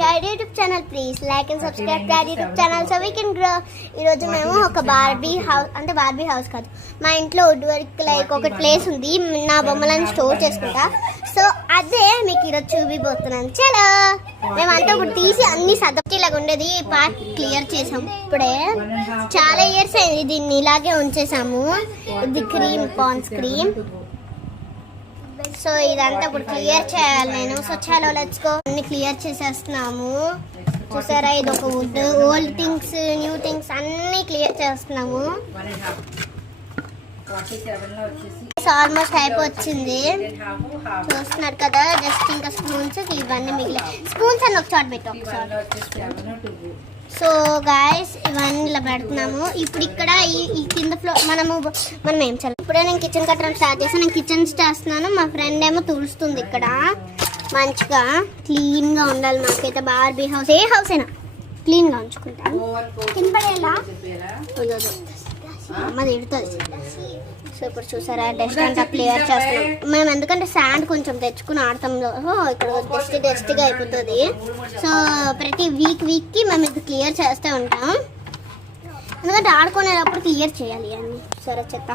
to our YouTube channel. Please like and subscribe to our YouTube channel so we can grow. ఈ రోజు మేము ఒక Barbie house కాదు, మా ఇంట్లో వుడ్ వర్క్ లైక్ ఒక ప్లేస్ ఉంది, నా బొమ్మలను స్టోర్ చేసుకుంటా. సో అదే మీకు ఈరోజు చూపిపోతున్నాను. చలో మేమంతా ఇప్పుడు తీసి అన్ని సదప్తిలాగా ఉండేది ఈ పార్ట్ క్లియర్ చేసాము. ఇప్పుడే చాలా ఇయర్స్ అయింది, దీన్ని ఇలాగే ఉంచేసాము. ఇది క్రీమ్, పాండ్స్ క్రీమ్. సో ఇదంతా ఇప్పుడు క్లియర్ చేయాలి నేను. సో చాలా లెట్స్ గో. అన్ని క్లియర్ చేసేస్తున్నాము. చూసారా, ఇది ఒక wood, old things, new things అన్ని క్లియర్ చేస్తున్నాము. ఆల్మోస్ట్ అయిపోయింది, చూస్తున్నారు కదా. జస్ట్ ఇంకా స్పూన్స్ ఇవన్నీ మిగిలిన స్పూన్స్ అన్ని ఒక చోట పెట్టు ఒకసారి. సో గాయస్ ఇవన్నీ ఇలా పెడుతున్నాము. ఇప్పుడు ఇక్కడ ఈ కింద ఫ్లోర్ మనం ఏం చేయాలి. ఇప్పుడే నేను కిచెన్ కట్టడం స్టార్ట్ చేస్తాను. నేను కిచెన్ చేస్తున్నాను, మా ఫ్రెండ్ ఏమో తుడుస్తుంది. ఇక్కడ మంచిగా క్లీన్ గా ఉండాలి. మాకైతే బార్బీ హౌస్ ఏ హౌస్ అయినా క్లీన్ గా ఉంచుకుంటాను. కింద అమ్మ తిడుతుంది. సో ఇప్పుడు చూసారా, డస్ట్ అంతా క్లియర్ చేస్తున్నాం మేము, ఎందుకంటే శాండ్ కొంచెం తెచ్చుకుని ఆడతాం. ఇక్కడ డస్ట్గా అయిపోతుంది. సో ప్రతి వీక్కి మేము ఇది క్లియర్ చేస్తూ ఉంటాం, ఎందుకంటే ఆడుకునేటప్పుడు క్లియర్ చేయాలి అన్ని. సరే చెత్త.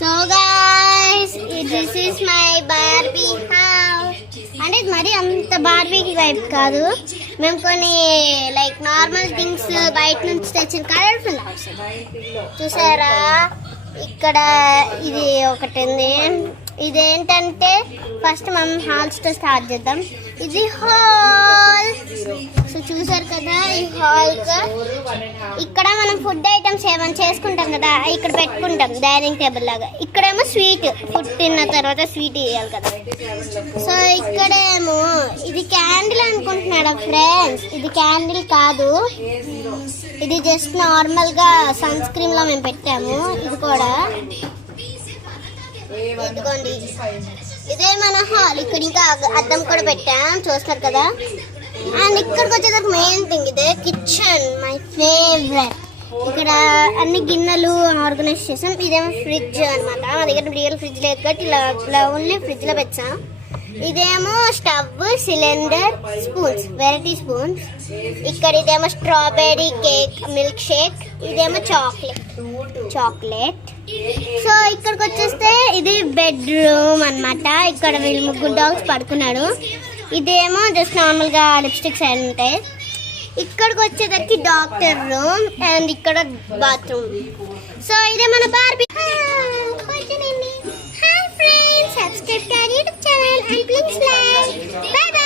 So guys this is my Barbie house. అంటే మరి అంత బార్బీ వైపు కాదు, మేము కొన్ని లైక్ నార్మల్ థింగ్స్ బయట నుంచి తెచ్చిన కలర్ఫుల్ హౌస్. చూసారా, ఇక్కడ ఇది ఒకటి ఉంది. ఇదేంటంటే ఫస్ట్ మనం హాల్స్తో స్టార్ట్ చేద్దాం. ఇది హాల్. సో చూసారు కదా, ఈ హాల్ ఇక్కడ మనం ఫుడ్ ఐటమ్స్ ఏమైనా చేసుకుంటాం కదా, ఇక్కడ పెట్టుకుంటాం డైనింగ్ టేబుల్ లాగా. ఇక్కడేమో స్వీట్, ఫుడ్ తిన్న తర్వాత స్వీట్ ఇవ్వాలి కదా. సో ఇక్కడేమో ఇది క్యాండిల్ అనుకుంటున్నాడా ఫ్రెండ్స్, ఇది క్యాండిల్ కాదు, ఇది జస్ట్ నార్మల్ గా సన్ స్క్రీన్ లో మేము పెట్టాము. ఇది కూడా ఇదిగోండి, ఇదే మన హాల్. ఇక్కడ ఇంకా అద్దం కూడా పెట్టాం, చూస్తారు కదా. అండ్ ఇక్కడికి వచ్చేసరికి మెయిన్ థింగ్ ఇదే కిచెన్, మై ఫేవరెట్. ఇక్కడ అన్ని గిన్నెలు ఆర్గనైజ్ చేసాం. ఇదేమో ఫ్రిడ్జ్ అనమాట, మా దగ్గర రియల్ ఫ్రిడ్జ్ లేదు కాబట్టి ఇలా ఓన్లీ ఫ్రిడ్జ్ లో పెట్టాం. ఇదేమో stove, cylinder, spoons, variety spoons. ఇక్కడ ఇదేమో స్ట్రాబెర్రీ కేక్, మిల్క్ షేక్. ఇదేమో చాక్లెట్. సో ఇక్కడికి వచ్చేస్తే ఇది బెడ్రూమ్ అన్నమాట. ఇక్కడ వీళ్ళు ముగ్గురు డాగ్స్ పడుకున్నాడు. ఇదేమో జస్ట్ నార్మల్ గా లిప్స్టిక్స్ అయి ఉంటాయి. ఇక్కడికి వచ్చేసరికి డాక్టర్ రూమ్ అండ్ ఇక్కడ బాత్రూమ్. సో ఇదే మన Barbie. Subscribe to our YouTube channel and please like. Bye bye.